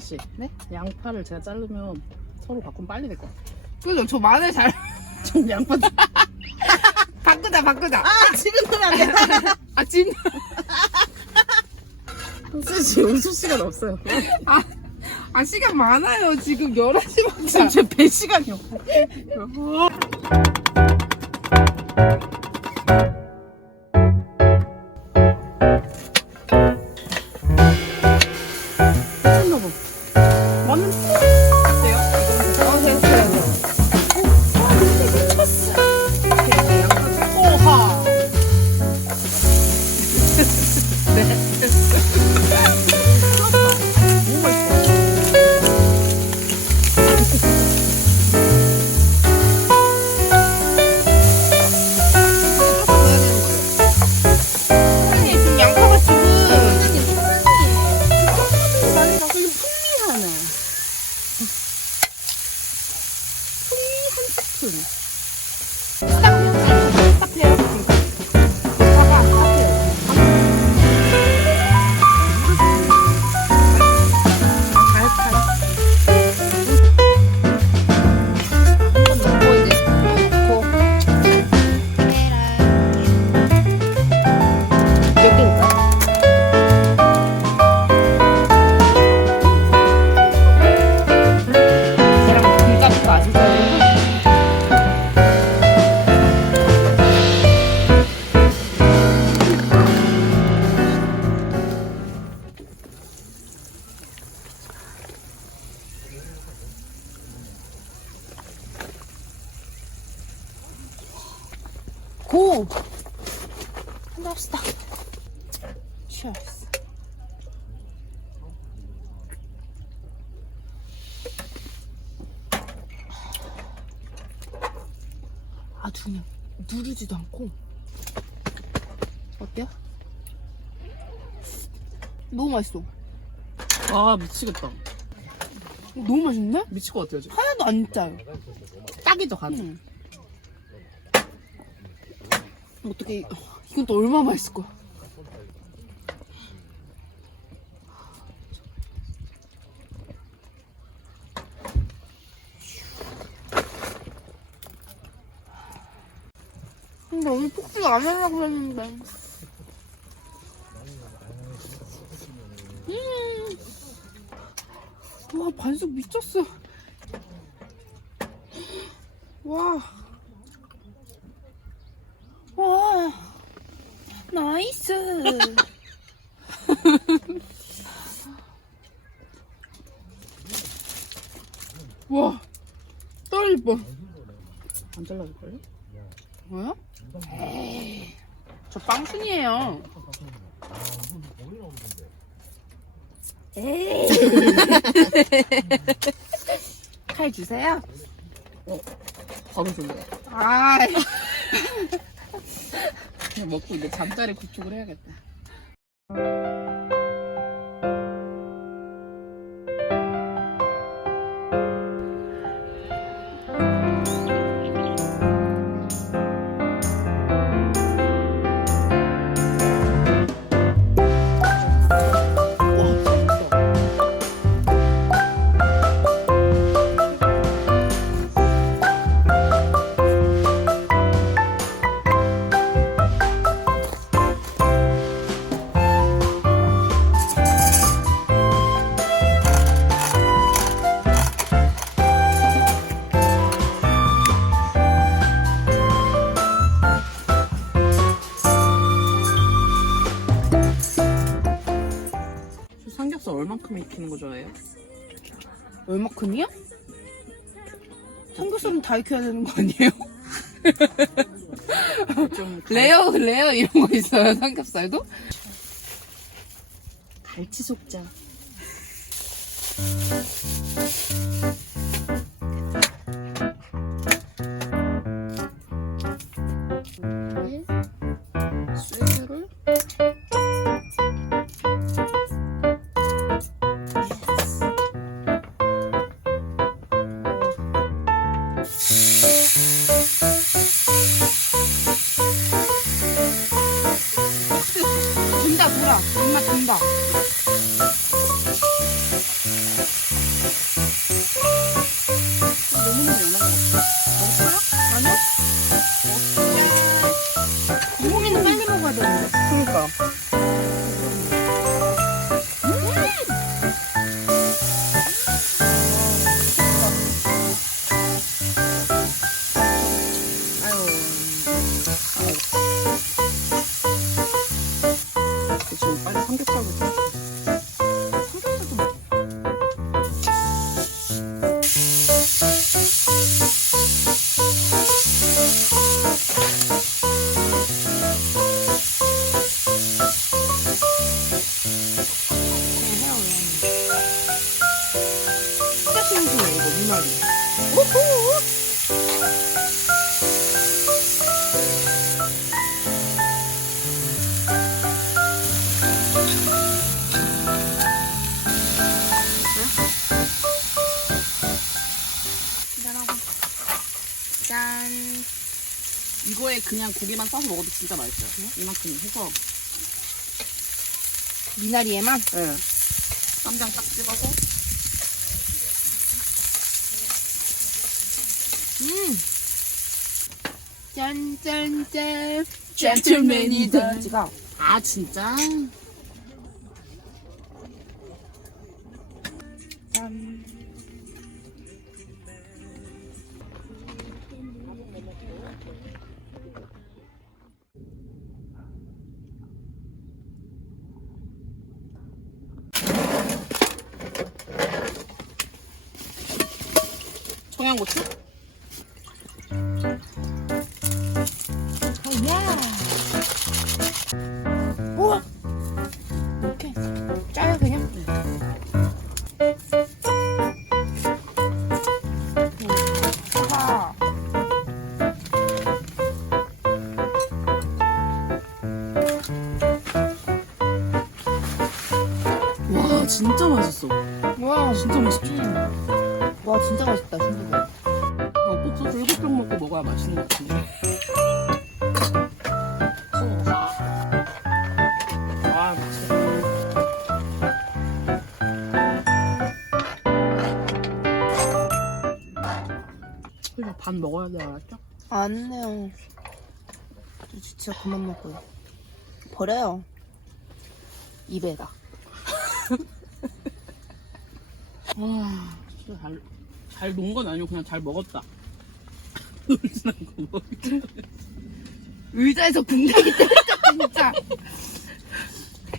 씨. 네? 양파를 제가 자르면 서로 바꾸면 빨리 될 것 같아요. 그죠? 저 마늘 잘 전 양파 바꾸자 바꾸자. 아 지금 그러면 안 돼. 아 진. 선생님 지금 웃을 시간 없어요. 아, 아 시간 많아요. 지금 11시밖에 지금 제 배 시간이 없어. 고! 한잔 합시다. Cheers. 아주 그냥 누르지도 않고. 어때요? 너무 맛있어. 아, 미치겠다. 너무 맛있네? 미칠 것 같아요, 지금. 하나도 안 짜요. 딱이죠, 간이. 응. 어떻게 이건 또 얼마나 맛있을 거야? 근데 오늘 폭식 안 하려고 했는데. 음. 와 반숙 미쳤어. 와. 와. 나이스. 와. 떨릴 뻔. 안 잘라줄걸요? 뭐야? 저 빵순이에요. 에이. 칼 주세요. 바로 줄래요? 아이. 먹고 이제 잠자리 구축을 해야겠다. 얼마큼이야? 삼겹살은 다 익혀야 되는 거 아니에요? 좀 레어, 레어 이런 거 있어요, 삼겹살도? 갈치 속자. 뭐야? 입맛 든다. 그러니까. 빨리 삼겹살부터. 할게요. 삼겹살 중에 이거 이 이거에 그냥 고기만 싸서 먹어도 진짜 맛있어요. 이만큼 해서 미나리에만? 네. 쌈장 딱 찍어서 음. 짠짠짠. 젠틀맨이다. 지가 아 진짜? 청양고추? 오야. 우와. 이렇게 짜요 그냥. 와. 와 진짜 맛있어. 와, 진짜 맛있죠? 와 진짜 맛있다 중국어. 어, 국수수 일곱 병 먹고 먹어야 맛있는 것 같은데. 아 맛있어. 그래서 반 먹어야 돼 알았죠? 안 돼요. 저 진짜 그만 먹어요. 버려요. 입에다. 와 진짜 잘, 잘 논 건 아니고 그냥 잘 먹었다. 놀지 말고 먹 의자에서 궁뎅이 때렸다 진짜.